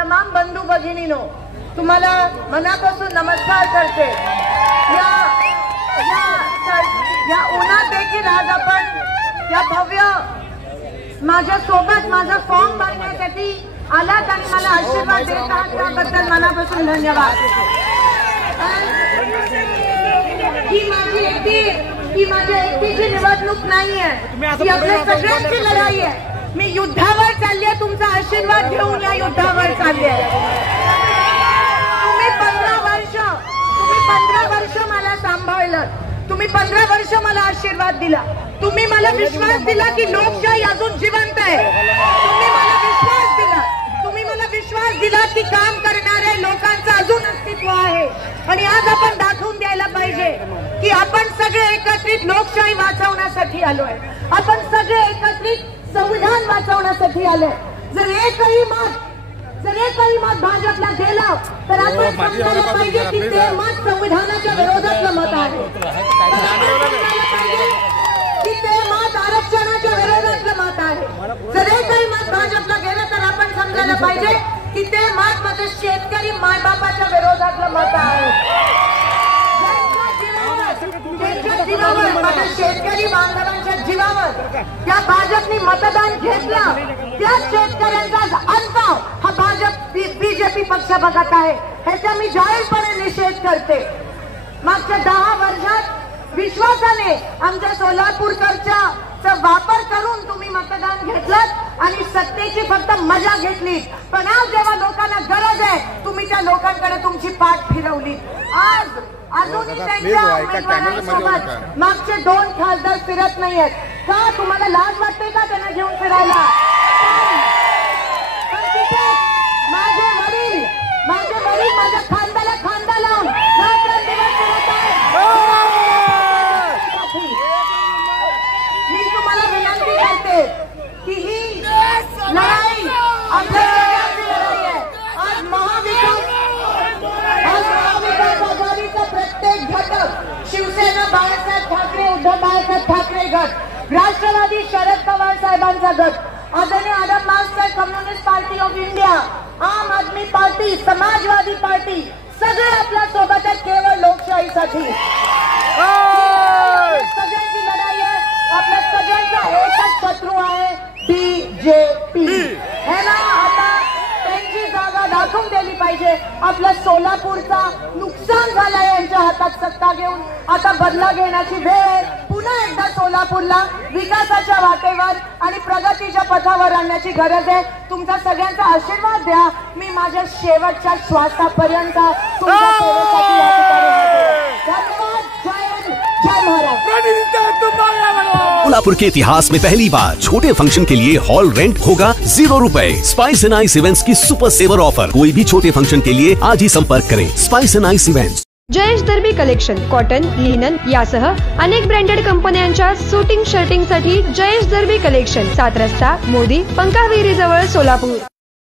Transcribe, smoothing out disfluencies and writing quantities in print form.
तमाम बंधू भगिनीनो, तुम्हाला मनापासून नमस्कार करते। या उन्हात देखील आज आपण या भव्य माझ्या सोबत माझा फॉर्म भरण्यासाठी आलात आणि मला आशीर्वाद देत आहात त्याबद्दल मनापासून धन्यवाद। ही माझ्या एकटीची निवडणूक नाहीये, ही आपल्या सगळ्यांची लढाई आहे। मी युद्धावर चालली आहे, तुमचा आशीर्वाद घेऊन या युद्धावर चालली आहे। तुम्ही 15 वर्ष मला सांभाळलं, तुम्ही 15 वर्ष मला आशीर्वाद दिला, तुम्ही मला विश्वास दिला की लोकशाही अजून जिवंत आहे। तुम्ही मला विश्वास दिला की काम करणाऱ्या लोकांचं अजून अस्तित्व आहे। आणि आज आपण दाखवून द्यायला पाहिजे की आपण सगळे एकत्रित लोकशाही वाचवण्यासाठी आलोय, आपण सगळे एकत्रित संविधान वाचवण्यासाठी आलोय। जर एकही मत भाजपला गेलं तर आपण समजायला पाहिजे की ते मत संविधानाच्या विरोधातलं मत आहे, की ते मत आरक्षणाच्या विरोधातलं मत आहे। जर एकही मत भाजपला गेलं तर आपण समजायला पाहिजे की ते मत माझ्या शेतकरी मायबापाच्या विरोधातलं मत आहे। माझ्या शेतकरी बांधवांच्या जीवावर त्या भाजपने मतदान घेतलं, त्या शेतकऱ्यांचा अंत हा भाजप बीजेपी पक्ष बघत आहे, ह्याचा मी जाहीरपणे निषेध करते। मागच्या 10 वर्षात विश्वासाने आमच्या सोलापूरकरचा वापर करून तुम्ही मतदान घेतलं आणि सत्तेची फक्त मजा घेतली, पण आज जेव्हा लोकांना गरज आहे तुम्ही त्या लोकांकडे तुमची पाठ फिरवली। आज अजूनही त्यांच्या उमेदवारांसोबत मागचे 2 खासदार फिरत नाहीयेत का? तुम्हाला लाज वाटते का त्यांना घेऊन फिरायला? माझे वडील माझ्या खांद्याला खांदा लावून रात्रंदिवस फिरत आहेत। मी तुम्हाला विनंती करते की ही लढाई आपल्या सगळ्यांची लढाई आहे। आज महाविकास आघाडीचा प्रत्येक घटक, शिवसेना बाळासाहेब ठाकरे, उद्धव बाळासाहेब ठाकरे गट, राष्ट्रवादी शरद पवार साहेबांचा गट, आदरणीय आडम मार्क्सवादी कम्युनिस्ट पार्टी ऑफ इंडिया, आम आदमी पार्टी, समाजवादी पार्टी, सगळे आपल्या सोबत आहेत केवळ लोकशाहीसाठी। सगळ्यांची लढाई आहे, आपल्या सगळ्यांचा एकच शत्रू आहे बीजेपी, है ना? आता त्यांची जागा दाखवून दिली पाहिजे। आपल्या सोलापूरचा नुकसान झालंय यांच्या हातात सत्ता घेऊन, आता बदला घेण्याची वेळ आहे। पुन्हा एकदा सोलापूरला विकासाच्या वाटेवर आणि प्रगतीच्या पथावर आणण्याची गरज आहे। तुमचा सगळ्यांचा आशीर्वाद द्या, मी माझ्या शेवटच्या श्वासापर्यंत तुमच्या सेवेसाठी या ठिकाणी आहे। धन्यवाद। जय हिंद, जय महाराष्ट्र। सोलापुर के इतिहास में पहली बार छोटे फंक्शन के लिए हॉल रेंट होगा 0 रुपए। स्पाइस एंड आइस इवेंट्स की सुपर सेवर ऑफर, कोई भी छोटे फंक्शन के लिए आज ही संपर्क करें। Spice and ice events. Jayesh Derby collection, cotton, linen यासह अनेक ब्रँडेड कंपन्यांच्या शूटिंग शर्टिंग साठी जयेश दर्बी कलेक्शन, 7 रस्ता मोदी पंकाविहिरी जवळ सोलापूर।